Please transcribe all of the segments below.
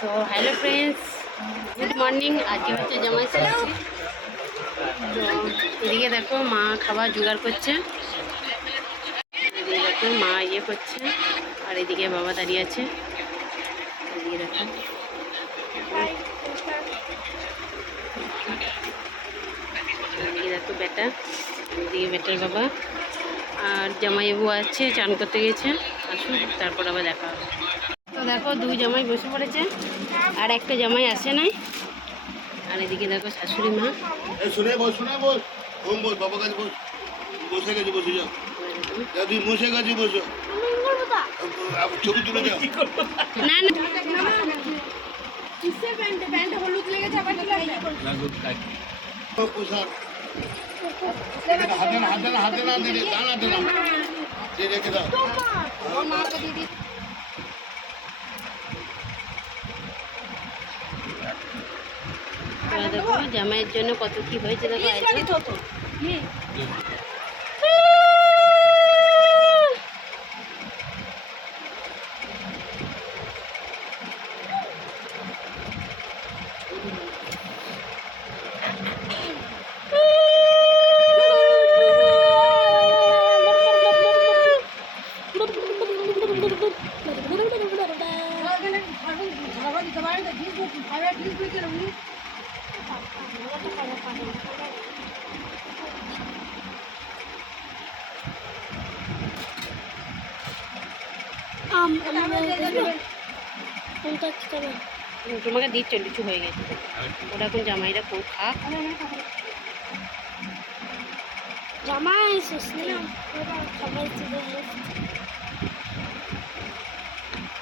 তো hello friends good morning আজকে হচ্ছে জামাই ষষ্ঠী। তো এদিকে দেখো মা খাবার জোগাড় করছে। এদিকে দেখো মা ইয়ে করছে, আর এদিকে বাবা দাঁড়িয়ে আছে। এদিকে দেখো। এদিকে দেখো বেটা, এদিকে বেটার বাবা। আর জামাইবাবু আছে, চান করতে গেছে। আসুন, তারপর আবার দেখা হবে। দেখো দুই জামাই বসে পড়েছে আর একটা জামাই আসে নাই। আর এদিকে দেখো শাশুড়ি মা। শুনে বল শুনে বল ওম বল বাবা কাছে বল বসে গেছে বসে যাও। তুই বসে গেছে বসো ছবি তুলে যাও না না। হাতে না হাতে না হাতে না দিয়ে রেখে দাও এবার দেখো জামাইয়ের জন্য কত কি হয়েছে দেখো তোমাকে দিচ্ছে লিচু হয়ে গেছে। ওটা এখন জামাইরা কো খা জামাই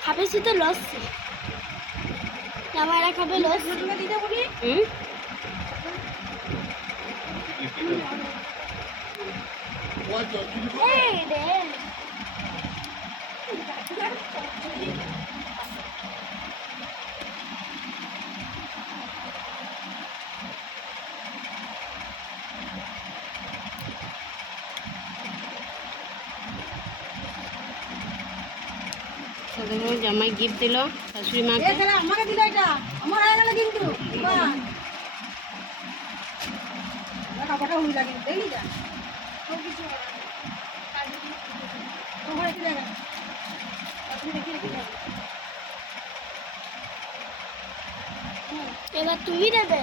খাবে শুধু লস্যি জামাইরা খাবে লস্যি হুম? দেখো জামাই গিফট দিল, শাশুড়ি মাকে। আমাকে দিল এটা। আমার হয়ে গেল কিন্তু। কাপড়টা হুই লাগে দেখলি যা সব কিছু তোমার কি লাগে আপনি দেখি দেখি এবার তুমি দেবে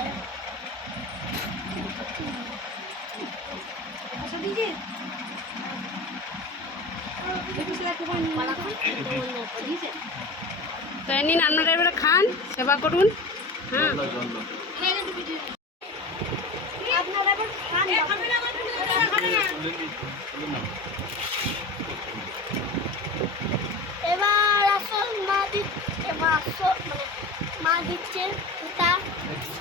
তো এমনি আপনারা এবারে খান সেবা করুন। হ্যাঁ। আপনারা এবার খান এবার আসল মা দিচ্ছে মা আসল মানে মা দিচ্ছে তা একটা সুতো হয়ে গেছে তো কি রে বন্ধু বাড়িতে কালকে আবার লাল টি শার্ট আমি তো সঙ্গে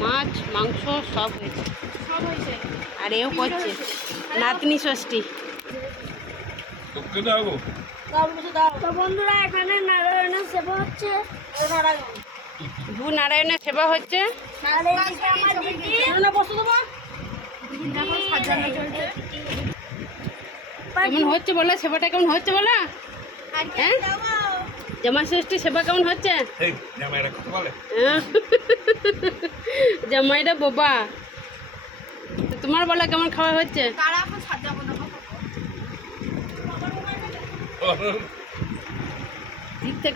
মাছ মাংস সব হয়েছে। সব হয়েছে। আর এও করছে। নাতনি ষষ্ঠী। তো বন্ধুরা এখানে নারায়ণের সেবা হচ্ছে। ভূ নারায়ণের সেবা হচ্ছে। কেমন হচ্ছে বলো? সেবাটা কেমন হচ্ছে বলো? হ্যাঁ? জামা ষষ্ঠী সেবা কেমন হচ্ছে? হ্যাঁ। জামাইটা বোবা। তোমার বলা কেমন খাওয়া হচ্ছে? সাজাবো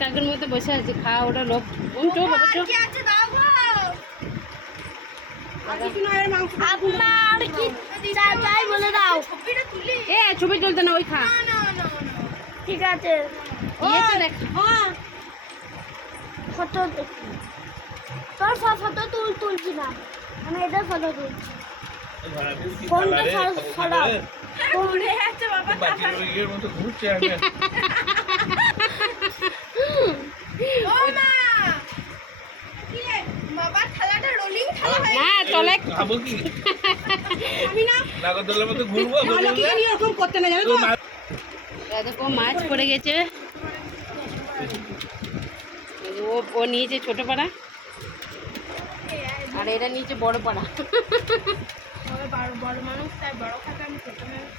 কাকের মতো বসে আছে খাওয়া ওটা লোক। ওম চো বাবা চো কি আছে দাও গো? আপনার কি চাই চাই বলে দাও। এ ছবি তুলতে না ওই খা। ঠিক আছে। ফটো তোর ফটো তুল তুলছি না। আমি ফটো তুলছি। ফোনটা সরাও। আছে বাবা বাচ্চার মতো ঘুরছে আমি এরকম মাছ পড়ে গেছে। ও ও নিয়েছে ছোট পাড়া আর এটা নিয়েছে বড় পাড়া বড় বড় মানুষ তাই বড় খাতা আমি ছোট মানুষ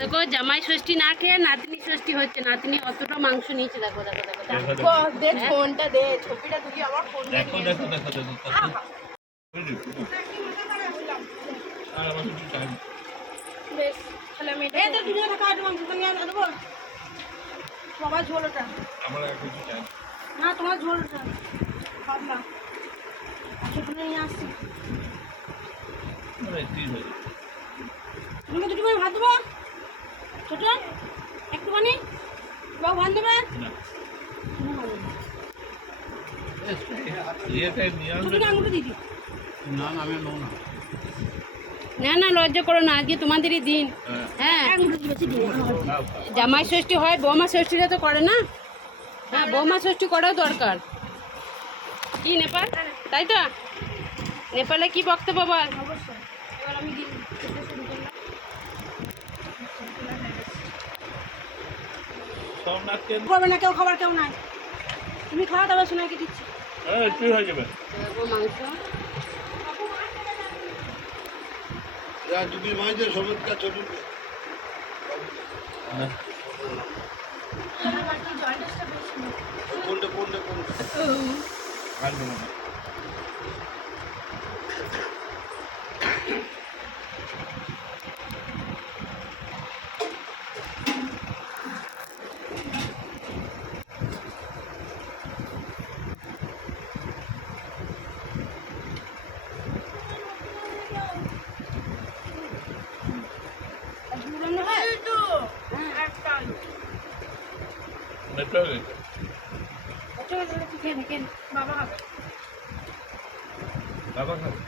দেখো জামাই ষষ্ঠী না খেয়ে নাতনি ষষ্ঠী হচ্ছে। নাতনি অতটা মাংস নিয়েছে। দেখো দেখো দেখো দেখো। দে ফোনটা দে ছবিটা তুলি আমার ফোন দেখো দেখো দেখো দেখো বেশ তাহলে আমি এটা তো থাকা আছে মাংস নিয়ে আনা দেবো সবার ঝোল ওটা আমার আর কিছু না তোমার ঝোল ওটা সব না আচ্ছা তুমি নিয়ে আসছি তুমি দুটো করে ভাত দেবো ছোট একটুখানি বাবু ভাত দেবে? আঙুলটা দিদি না না আমি নেব না। না না লজ্জা করো না আজকে তোমাদেরই দিন। হ্যাঁ। জামাই ষষ্ঠী হয় বৌমা ষষ্ঠীরা তো করে না? হ্যাঁ বৌমা ষষ্ঠী করাও দরকার। কি নেপাল? তাই তো? নেপালে কি বক্তব্য বল? করবে না কেউ খাবার কেউ নাই। তুমি খাওয়া দাওয়া শোনাকে দিচ্ছি? হ্যাঁ একটু হয়ে যাবে। মাংস। মাঝে সবুজ কাজ ছোট না কোনটা কোনটা কোনটা? আর দেবো না নেটওয়ার্ক বাবা হবে বাবা খাবে।